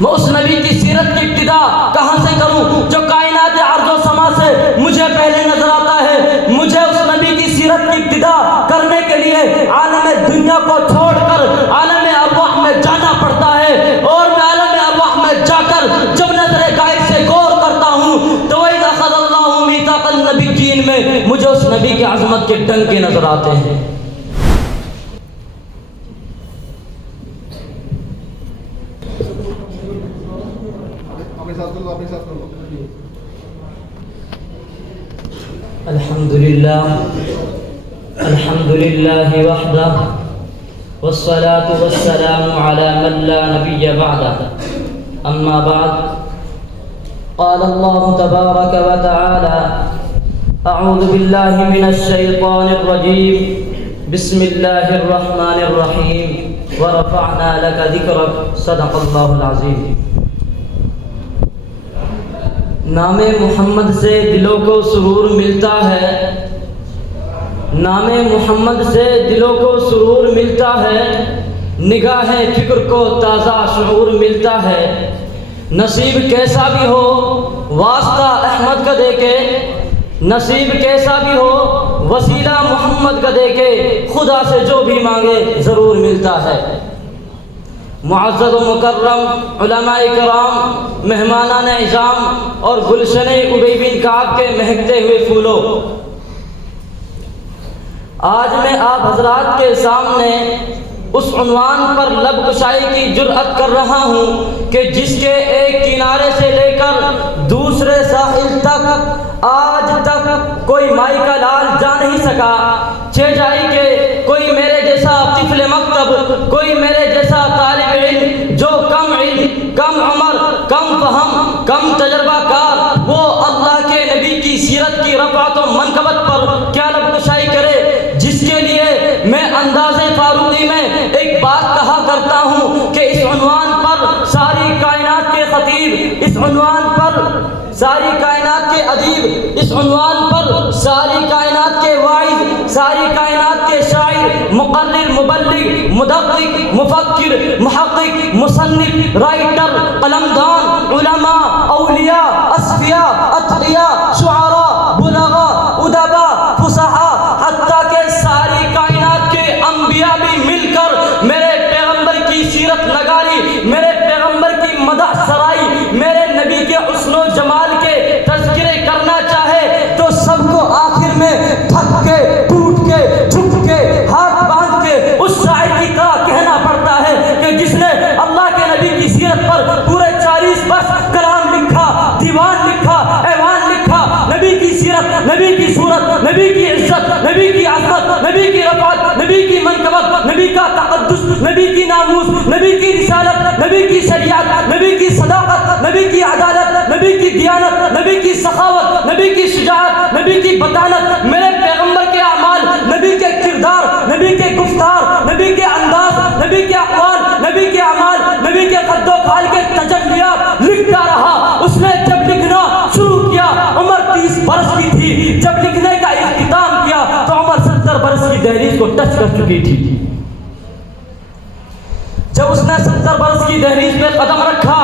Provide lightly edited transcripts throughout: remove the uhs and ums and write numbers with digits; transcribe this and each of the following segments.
میں اس نبی کی سیرت کی ابتدا کہاں سے کروں جو کائنات عرض و سما سے مجھے پہلے نظر آتا ہے؟ مجھے اس نبی کی سیرت کی ابتدا کرنے کے لیے عالم دنیا کو چھوڑ کر عالم ارواح میں جانا پڑتا ہے، اور میں عالم ارواح میں جا کر جب نظر غائب سے غور کرتا ہوں تو وَإِذْ أَخَذَ اللَّهُ مِيثَاقَ النَّبِيِّينَ میں مجھے اس نبی کی عظمت کے ڈنکے نظر آتے ہیں۔ الحمد لله وحده والصلاة والسلام على من لا نبي بعده، أما بعد، قال الله تبارك وتعالى: أعوذ بالله من الشيطان الرجيم، بسم الله الرحمن الرحيم، ورفعنا لك ذكرك، صدق الله العظيم۔ نام محمد سے دلوں کو سرور ملتا ہے، نام محمد سے دلوں کو سرور ملتا ہے، نگاہ فکر کو تازہ شعور ملتا ہے۔ نصیب کیسا بھی ہو واسطہ احمد کا دے کے، نصیب کیسا بھی ہو وسیلہ محمد کا دے کے، خدا سے جو بھی مانگے ضرور ملتا ہے۔ معزز و مکرم علماء کرام، مہمانان اعظام اور گلشن ابی بن کعب کے مہکتے ہوئے پھولوں، آج میں آپ حضرات کے سامنے اس عنوان پر لب کشائی کی جرأت کر رہا ہوں کہ جس کے ایک کنارے سے لے کر دوسرے ساحل تک آج تک کوئی مائی کا لال جا نہیں سکا، چھ جائی کہ کوئی میرے جیسا طفل مکتب، کوئی میرے جیسا طالب علم جو کم علم، کم عمر، کم فہم، کم تجربہ کار، وہ اللہ کے نبی کی سیرت کی رفعت و منقبت پر کیا لب کشائی کرے، جس کے لیے میں انداز فاروقی میں ایک بات کہا کرتا ہوں کہ اس عنوان پر ساری کائنات کے خطیب، اس عنوان پر ساری کائنات کے ادیب، اس عنوان پر ساری کائنات کے واعظ، ساری کائنات کے شاعر، مقرر، مبلغ، مدقق، مفکر، محقق، مصنف، رائٹر، قلمدان، علماء، اولیاء، اصفیاء، اتقیاء، شعراء، بلغاء، ادباء، فصحاء، حتیٰ کہ ساری کائنات کے انبیاء بھی مل کر میرے پیغمبر کی سیرت نگاری، میرے پیغمبر کی مدح سرائی، میرے نبی کے حسن و جمال کے تذکرے کرنا چاہے تو سب کو آخر میں تھک کے، ٹوٹ کے، جھک کے، ہاتھ باندھ کے اس شاعر کی طرح کہنا پڑتا ہے کہ جس نے اللہ کے نبی کی سیرت پر پورے 40 برس کلام لکھا، دیوان لکھا، ایوان لکھا، نبی کی سیرت، نبی کی صورت، نبی کی عزت، نبی کی عظمت، نبی کی رفعت، نبی کی منقبت، نبی کا تقدس، نبی کی ناموس، نبی کی رسالت، نبی کی شریعت، نبی کی صداقت، نبی کی عدالت، نبی کی دیانت، نبی کی سخاوت، نبی کی شجاعت، نبی کی بطالت، میرے پیغمبر کے اعمال، نبی کے کردار، نبی کے گفتار، نبی کے انداز، نبی کے اقوال، نبی کے اعمال، نبی کے قد و قال کے تجلیات لکھتا رہا۔ اس نے جب لکھنا شروع کیا عمر 30 برس کی تھی، جب لکھنے کا اختتام کیا تو عمر 70 برس کی دہلیز کو ٹچ کر چکی تھی۔ جب اس نے 70 برس کی دہلیز میں قدم رکھا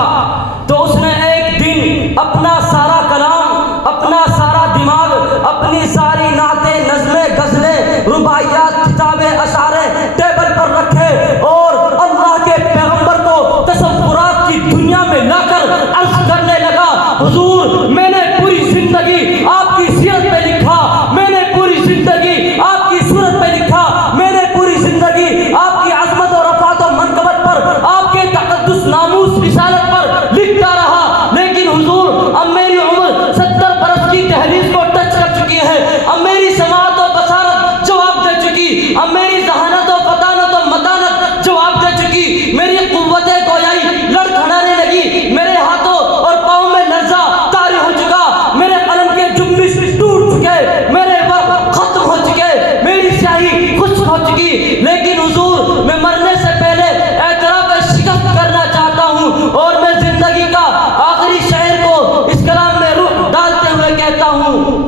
تو اس نے ایک دن اپنا سارا کلام، اپنا سارا دماغ، اپنی ساری نعتیں، نظمیں، غزلیں، رباعیات، کتابیں، اشعاریں ٹیبل پر رکھے اور اللہ کے پیغمبر کو تصورات کی دنیا میں لا کر عرض کرنے لگا: حضور، میں نے پوری زندگی آپ کی سیرت پہ لکھا، میں نے پوری زندگی آپ کی صورت پہ لکھا، میں نے پوری زندگی آپ کی عظمت اور رفعت و منقبت پر، آپ کے تقدس، ناموس، رسالت پر لکھتا رہا، لیکن حضور اب میری عمر 70 برس کی دہلیز کو ٹچ کر چکی ہے، اب میری سماعت و بصارت جواب دے چکی، اب میری ذہانت و فطانت و متانت جواب دے چکی، میری قوت گویائی لڑکھڑانے لگی، میرے ہاتھوں اور پاؤں میں لرزہ طاری ہو چکا، میرے قلم کے جنبش ٹوٹ چکے، میرے وقت ختم ہو چکے، میری سیاہی خشک ہو چکی، لیکن حضور میں مرنے سے پہلے اعتراف شکست کرنا چاہتا ہوں اور میں زندگی کا آخری شعر کو اس کلام میں روح ڈالتے ہوئے کہتا ہوں: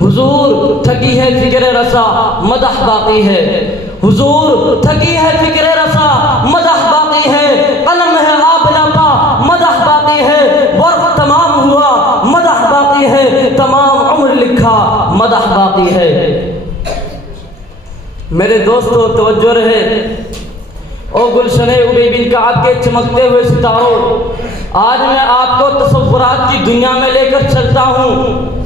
حضور تھکی ہے فکر رسا، مدح باقی ہے، حضور تھکی ہے فکر رسا، مدح باقی ہے، قلم ہے آب نہ میرے دوستو توجہ رہے، او گلشن ابی بن کعب کے چمکتے ہوئے ستاروں، آج میں آپ کو تصورات کی دنیا میں لے کر چلتا ہوں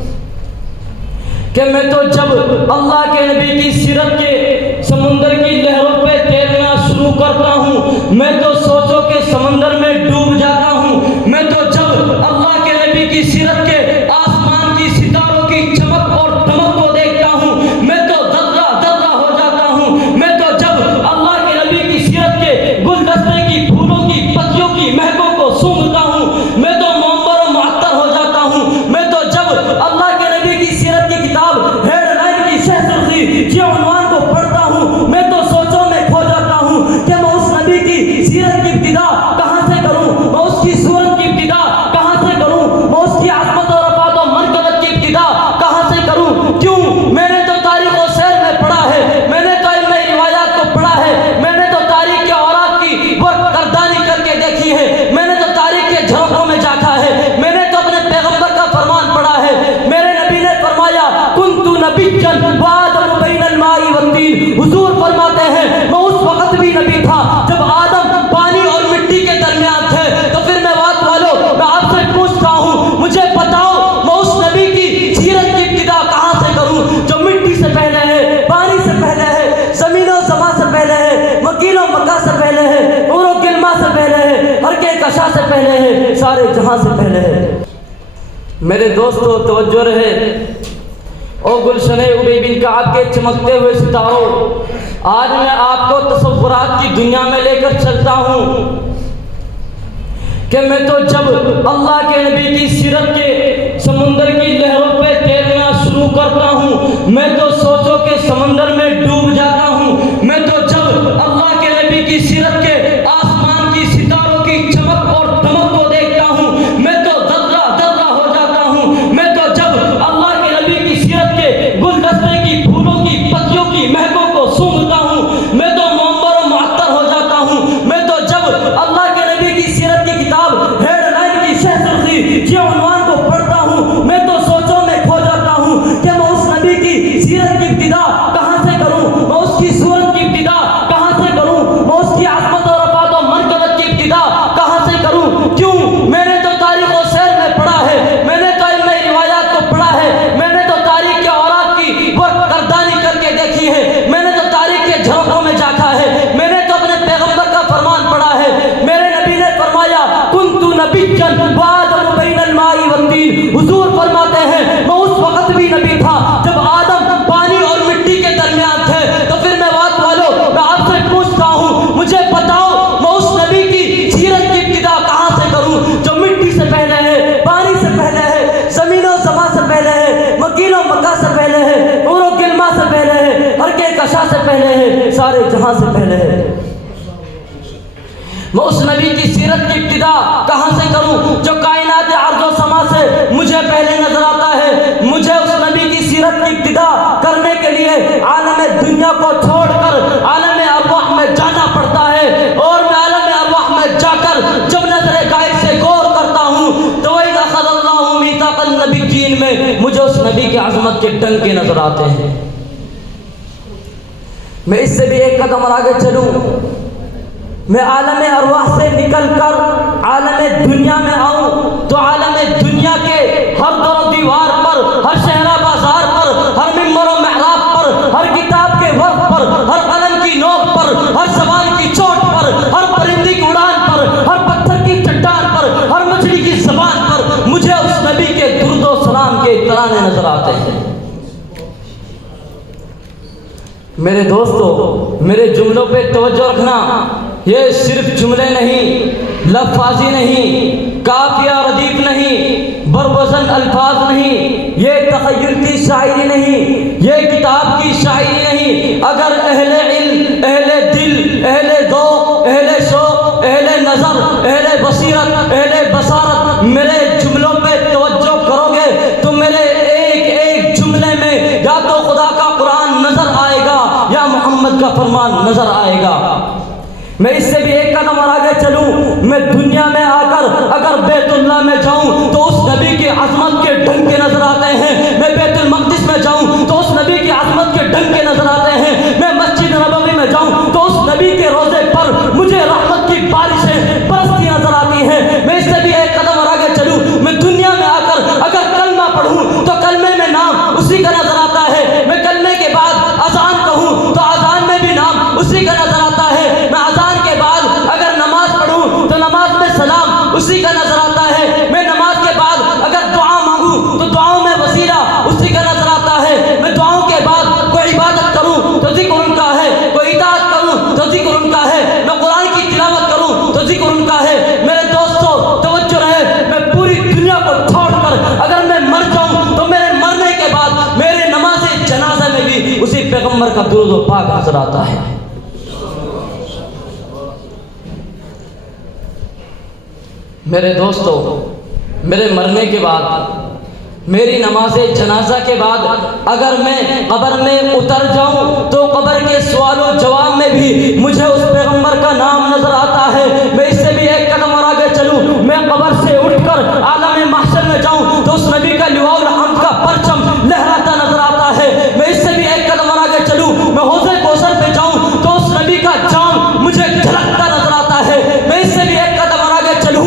کہ میں تو جب اللہ کے نبی کی سیرت کے سمندر کی لہروں پہ تیرنا شروع کرتا ہوں، میں تو سوچو کہ سمندر میں ڈوب جاتا ہوں۔ میں تو جب اللہ کے نبی کی سیرت کے آسمان کی ستاروں کی چمک اور دمک کو دیکھتا ہوں، میں تو ذرہ ذرہ ہو جاتا ہوں۔ میں تو جب اللہ کے نبی کی سیرت کے گلدستے کی پھولوں کی پتیوں کی مہکوں کو سونگھتا ہوں، میں تو منور و معطر ہو جاتا ہوں۔ میں تو جب اللہ کے نبی کی سیرت کی کتاب ہیڈ لائن کی شہ سرخی کے عنوان کو پڑھتا ہوں، میں تو سوچوں میں کھو جاتا ہوں کہ میں اس نبی کی سیرت کی ابتدا کہاں سے کروں، میں اس کی صورت کی ابتدا کہاں سے کروں، میں اس کی عظمت و رفعت و منقبت کی ابتدا کہاں سے کروں۔ کیوں؟ میں نے تو تاریخ و سیر میں پڑھا ہے، میں نے تو علم روایات کو پڑھا ہے، میں نے تو تاریخ کے اوراق کی گردانی کر کے دیکھی ہے، میں نے تو تاریخ کے جھروکوں میں جھانکا ہے، میں نے تو اپنے پیغمبر کا فرمان پڑھا ہے۔ میرے نبی نے فرمایا کنت نبیا وآدم بین الماء والطین، حضور فرماتے ہیں میں اس وقت بھی نبی تھا جب آدم پانی اور مٹی کے درمیان تھے۔ تو پھر میں بات والو میں آپ سے پوچھتا ہوں، مجھے بتاؤ میں اس نبی کی سیرت کی ابتدا کہاں سے کروں جو مٹی سے پہلے ہے، پانی سے پہلے ہے، زمین و زمان سے پہلے ہے، مکین و مکہ سے پہلے ہے، نور و گلما سے پہلے ہے، ہرکے کشا سے پہلے ہے، سارے جہاں سے پہلے ہے۔ میرے دوستو توجہ رہے، او گلشن ابی بن کعب کے چمکتے ہوئے ستاروں، آج میں آپ کو تصورات کی دنیا میں لے کر چلتا ہوں کہ میں تو جب اللہ کے نبی کی سیرت کے سمندر کی لہروں پہ تیرنا شروع کرتا ہوں، میں تو سوچو کہ سمندر میں ڈوب جاتا ہوں۔ میں تو جب اللہ کے نبی کی سیرت کے آسمان کی ستاروں کی چمک اور دمک کو دیکھتا ہوں، میں تو ذرہ ذرہ ہو جاتا ہوں۔ میں تو جب اللہ کے نبی کی سیرت کے گلدستے کی پھولوں کی پتیوں کی مہکوں کو سونگھتا ہوں، میں تو منور و معطر ہو جاتا ہوں۔ میں تو جب اللہ کے نبی کی سیرت کی کتاب ہیڈ لائن کی شہ سرخی کے عنوان کو پڑھتا ہوں، میں تو سوچوں میں کھو جاتا ہوں کہ میں اس نبی کی سیرت کی ابتدا کہاں سے کروں، میں اس کی صورت کی ابتدا کہاں سے کروں، میں اس کی عظمت و رفعت و منقبت کی ابتدا کہاں سے کروں۔ کیوں؟ میں نے تو تاریخ و سیر میں پڑھا ہے، میں نے تو علم روایات کو پڑھا ہے، میں نے تو تاریخ کے اوراق کی گردانی کر کے دیکھی ہے، میں نے تو تاریخ کے جھروکوں میں جھانکا ہے، میں نے تو اپنے پیغمبر کا فرمان پڑھا ہے۔ میرے نبی نے فرمایا کنت نبیا وآدم بین الماء والطین، حضور فرماتے ہیں میں اس وقت بھی نبی تھا جب آدم پانی اور مٹی کے درمیان تھے۔ تو پھر میں بات والو میں آپ سے پوچھتا ہوں، مجھے بتاؤ میں اس نبی کی سیرت کی ابتدا کہاں سے کروں جو مٹی سے پہلے ہے، پانی سے پہلے ہے، زمین و زمان سے پہلے ہے، مکین و مکہ سے پہلے ہے، نور و گلما سے پہلے ہے، ہرکے کشا سے پہلے ہے، سارے جہاں سے پہلے ہے۔ میں اس نبی کی سیرت کی ابتدا کہاں سے کروں جو کائنات عرض و سما سے مجھے پہلے نظر آتا ہے۔ مجھے اس نبی کی سیرت کی ابتدا کرنے کے لیے عالم دنیا کو چھوڑ کر عالم ارواح میں جانا پڑتا ہے، اور میں عالم ارواح میں جا کر جب نظر غائب سے غور کرتا ہوں تو وَإِذْ أَخَذَ اللَّهُ مِيثَاقَ النَّبِيِّينَ میں مجھے اس نبی کی عظمت کے ڈنکے نظر آتے ہیں۔ میں اس سے بھی ایک قدم اور آگے چلوں، میں عالم ارواح سے نکل کر عالم دنیا میں آؤں تو عالم دنیا کے ہر در و دیوار پر، ہر شہرہ بازار پر، ہر ممبر و محراب پر، ہر کتاب کے ورق پر، ہر قلم کی نوک پر، ہر زبان کی چوٹ پر، ہر پرندے کی اڑان پر، ہر پتھر کی چٹان پر، ہر مچھلی کی زبان پر مجھے اس نبی کے درود و سلام کے ترانے نظر آتے ہیں۔ میرے دوستو میرے جملوں پہ توجہ رکھنا، یہ صرف جملے نہیں، لفاظی نہیں، قافیہ ردیف نہیں، بروزن الفاظ نہیں، یہ تخیل کی شاعری نہیں، یہ کتاب کی شاعری نہیں۔ اگر اہل علم، اہل دل، اہل ذوق، اہل شوق، اہل نظر، اہل بصیرت، اہل بصارت میرے جملوں پہ توجہ کرو گے تو میرے ایک ایک جملے میں یا تو خدا کا قرآن نظر آئے گا یا محمد کا فرمان نظر آئے گا۔ میں اس سے بھی ایک قدم اور آگے چلوں، میں دنیا میں آ کر اگر بیت اللہ میں جاؤں تو اس نبی کی عظمت کے ڈنکے نظر آتے ہیں، میں بیت المقدس میں جاؤں تو اس نبی کی عظمت کے ڈنکے نظر آتے ہیں، میں مسجد اسی کا نظر آتا ہے. میں نماز کے بعد اگر دعا مانگوں تو دعاؤں میں وسیلہ اسی کا نظر آتا ہے. میں دعاؤں کے بعد کوئی عبادت کروں تو ذکر ان کا ہے, کوئی اطاعت کروں تو ذکر ان کا ہے, میں قرآن کی تلاوت کروں تو ذکر ان کا ہے. میرے دوستو توجہ رہے, میں پوری دنیا کو چھوڑ کر اگر میں مر جاؤں تو میرے مرنے کے بعد میرے نماز جنازہ میں بھی اسی پیغمبر کا درود و پاک نظر آتا ہے. میرے دوستو, میرے مرنے کے بعد, میری نماز جنازہ کے بعد اگر میں قبر میں اتر جاؤں تو قبر کے سوال و جواب میں بھی مجھے اس پیغمبر کا نام نظر آتا ہے. میں اس سے بھی ایک قدم اور آگے چلوں, میں قبر سے اٹھ کر عالم محشر میں جاؤں تو اس نبی کا لواء الحمد کا پرچم لہراتا نظر آتا ہے. میں اس سے بھی ایک قدم اور آگے چلوں, میں حوض کوثر پہ جاؤں تو اس نبی کا جام مجھے جھلکتا نظر آتا ہے. میں اس سے بھی ایک قدم اور آگے چلوں,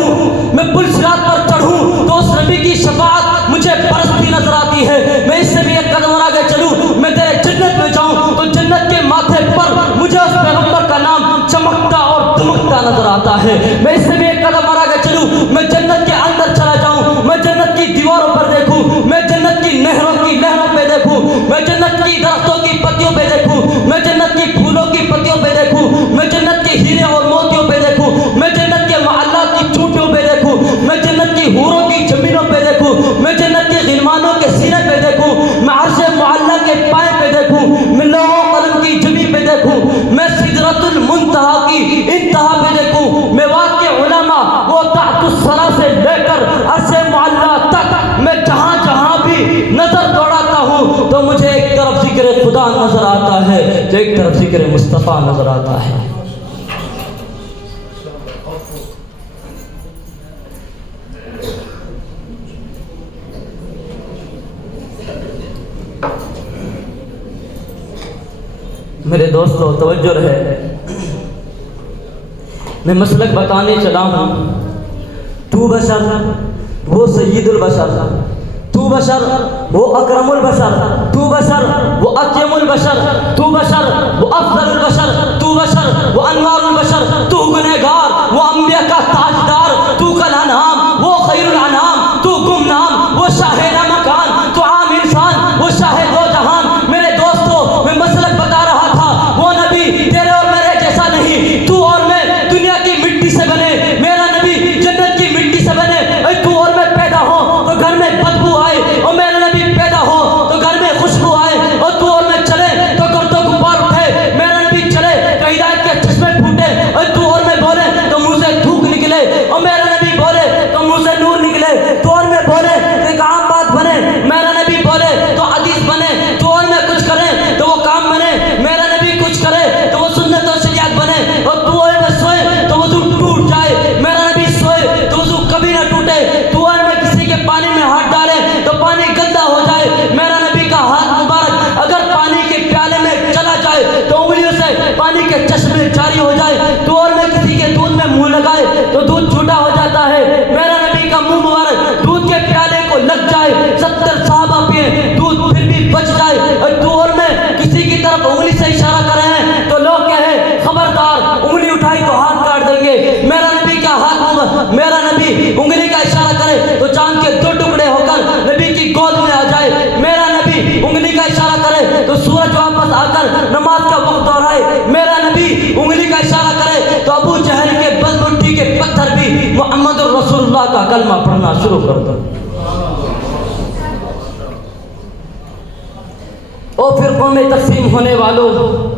میں پل صراط پر چڑھوں تو اس نبی کی شفاعت مجھے برستی نظر آتی ہے. میں اس سے بھی ایک قدم اور آگے چلوں, میں تیرے جنت میں جاؤں تو جنت کے ماتھے پر مجھے اس پیغمبر کا نام چمکتا اور دمکتا نظر آتا ہے. میں اس سے بھی ایک قدم اور آگے چلوں, میں جنت کے اندر چلا جاؤں, میں جنت کی دیواروں پر دیکھوں, میں جنت کی نہروں کی لہروں پہ دیکھوں, میں جنت کی درختوں کی پتیوں پہ دیکھوں, میں جنت کی پھولوں کی پتیوں پہ دیکھوں, میں جنت کے ہیرے اور موتیوں پہ دیکھوں, میں جنت کے محلات کی چوٹیوں پہ دیکھوں, میں جنت کی حوروں کی زمینوں پہ دیکھوں, میں جنت کے غلمانوں کے سینے پہ دیکھوں, میں عرش معلیٰ کے پائے پہ دیکھوں, میں لوح و قلم کی جبی پہ دیکھوں, میں سدرۃ المنتہا کی انتہا پہ دیکھوں, میں واقع علماء وہ تحت الثری سے لے کر عرش معلیٰ تک میں جہاں جہاں بھی نظر دوڑاتا ہوں تو مجھے ایک طرف ذکر خدا نظر آتا ہے تو ایک طرف ذکر مصطفیٰ نظر آتا ہے. میرے دوستو توجہ رہے, میں مسلک بتانے چلا ہوں. تو بشر وہ سید البشر, تو بشر وہ اکرم البشر, تو بشر وہ اطیم البشر, تو بشر وہ افضل البشر, تو بشر وہ انوار البشر, تو گنہگار وہ انبیاء کا تاجدار, تو کالانعام وہ خیر الانعام, تو گمنام وہ شاہ لامکان, تو عام انسان وہ شاہ دو جہان. میرے دوستو میں مسلک بتا رہا تھا, وہ نبی تیرے اور میرے جیسا نہیں, تو اور میں دنیا کی مٹی سے بنے, میرا نبی جنت کی مٹی سے بنے. تو اور میں پیدا ہو تو گھر میں بدبو آئے, اور میرا نبی پیدا ہو تو گھر میں خوشبو آئے, اور تو اور میں چلے تو گرد و غبار اٹھے, میرا نبی چلے تو ہدایت کے چشمے پھوٹے, اور تو اور میں بولے تو منہ سے تھوک نکلے, اور میرا نبی بولے تو منہ سے نور نکلے. تو اور میں بولے تو ایک عام بات بنے, میرا نبی بولے تو حدیث بنے. تو اور میں کچھ کریں تو وہ کام بنے, میرا نبی کچھ کرے تو وہ سنت اور شریعت بنے. اور تو اور میں سوئے تو وضو ٹوٹ جائے, میرا نبی سوئے تو وضو کبھی نہ ٹوٹے. تو اور میں کسی کے پانی میں ہاتھ ڈالے تو پانی گندا ہو جائے, میرا نبی کا ہاتھ مبارک اگر پانی کے پیالے میں چلا جائے تو انگلیوں سے پانی کے چشمے جاری ہو جائے. تو اور میں کسی کے دودھ میں منہ لگائے تو دودھ جھوٹا ہو جاتا ہے, میرا نبی کا منہ مبارک دودھ کے پیالے کو لگ جائے, 70 صحابہ پیے دودھ پھر بھی بچ جائے. تو اور میں کسی کی طرف انگلی سے اشارہ کر رہے ہیں تو لوگ کہیں خبردار, انگلی اٹھائی تو ہاتھ کاٹ دیں گے. میرا نبی کا ہاتھ, میرا نبی انگلی کا اشارہ کرے تو چاند کے 2 ٹکڑے ہو کر نبی کی گود میں آ جائے. میرا نبی انگلی کا اشارہ کرے تو سورج واپس آ کر نماز کا وقت دہرائے. میرا نبی انگلی کا اشارہ کرے تو ابو جہل کے بل مٹی کے پتھر بھی محمد رسول اللہ کا کلمہ پڑھنا شروع کر دو. او فرقوں میں تقسیم ہونے والوں,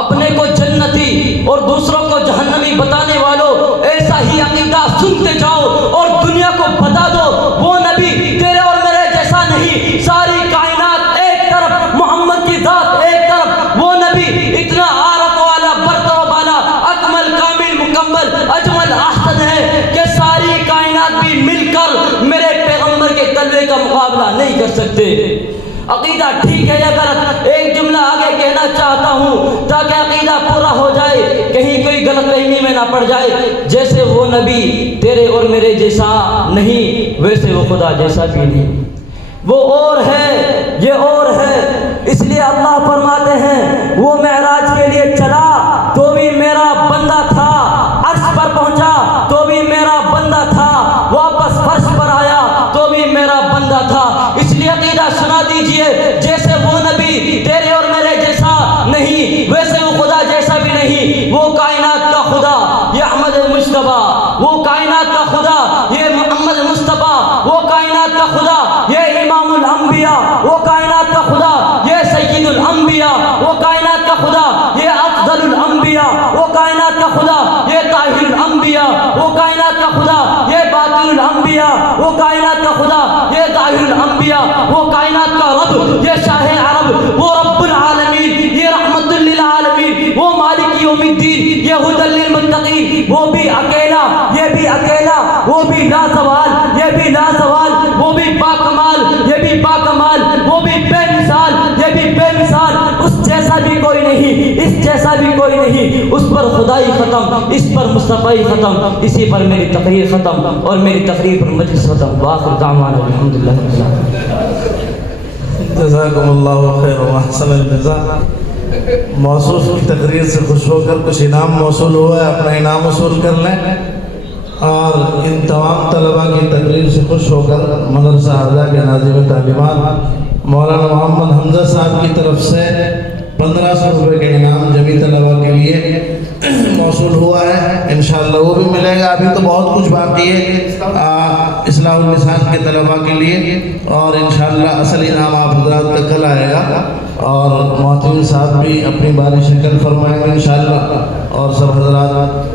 اپنے کو جنتی اور دوسروں کو جہنمی بتانے والوں, ایسا ہی عقیدہ سنتے جاؤ اور دنیا کو بتا دو وہ نبی تیرے اور میرے جیسا نہیں. ساری کائنات ایک طرف, محمد کی ذات ایک طرف, وہ نبی اتنا عارف والا, برتر و بالا, اکمل, کامل, مکمل, اجمل, احسن ہے کہ ساری کائنات بھی مل کر میرے پیغمبر کے کلمے کا مقابلہ نہیں کر سکتے. عقیدہ ٹھیک ہے یا غلط, ایک جملہ آگے کہنا چاہتا ہوں تاکہ عقیدہ پورا ہو جائے, کہیں کوئی غلط فہمی میں نہ پڑ جائے. جیسے وہ نبی تیرے اور میرے جیسا نہیں, ویسے وہ خدا جیسا بھی نہیں. وہ اور ہے, یہ اور ہے. اس لیے اللہ فرماتے ہیں وہ معراج کے لیے چلا تو بھی میرا بندہ تھا, عرش پر پہنچا تو بھی میرا بندہ دیجئے جیسے وہ نبی تیرے اور میرے جیسا نہیں، ویسے وہ خدا جیسا بھی نہیں، وہ کائنات کا خدا یہ احمد مصطفیٰ، وہ کائنات کا خدا یہ محمد مصطفیٰ، وہ کائنات کا خدا یہ امام الانبیاء، وہ کائنات کا خدا یہ سید الانبیاء، وہ کائنات کا خدا یہ افضل الانبیاء، وہ کائنات کا خدا یہ طاہر الانبیاء، وہ کائنات کا خدا یہ باطن الانبیاء، وہ کائنات کا خدا یہ ظاہر الانبیاء، وہ کائنات کا رب یہ شاہ عرب، وہ رب العالمین یہ رحمت للعالمین، وہ مالک یوم الدین یہ ہدی للمتقین، وہ بھی اکیلا یہ بھی اکیلا، وہ بھی لا زوال یہ بھی لا زوال، وہ بھی با کمال یہ بھی با کمال، وہ بھی بے مثال یہ بھی بے مثال، اس جیسا بھی کوئی نہیں، اس جیسا بھی کوئی نہیں، اس پر خدائی ختم، اس پر مصطفی ختم، اسی پر میری تقریر ختم اور میری تقریر پر مجلس ختم۔ وآخر دعوانا الحمدللہ رب العالمین۔ جزاکم اللہ خیر و احسن الجزاء۔ موصوف کی تقریر سے خوش ہو کر کچھ انعام موصول ہوا ہے، اپنا انعام وصول کر لیں، اور ان تمام طلباء کی تقریر سے خوش ہو کر مدرسہ حافظہ کے ناظم تعلیمات مولانا محمد حمزہ صاحب کی طرف سے 1500 روپے کے انعام جمیع طلباء کے لیے موصول ہوا ہے، انشاءاللہ وہ بھی ملے گا۔ ابھی تو بہت کچھ باقی ہے اصلاح اللسان کے طلباء کے لیے، اور انشاءاللہ اصل انعام آپ حضرات تک کل آئے گا، اور محترم صاحب بھی اپنی باری شکل فرمائیں گے انشاءاللہ، اور سب حضرات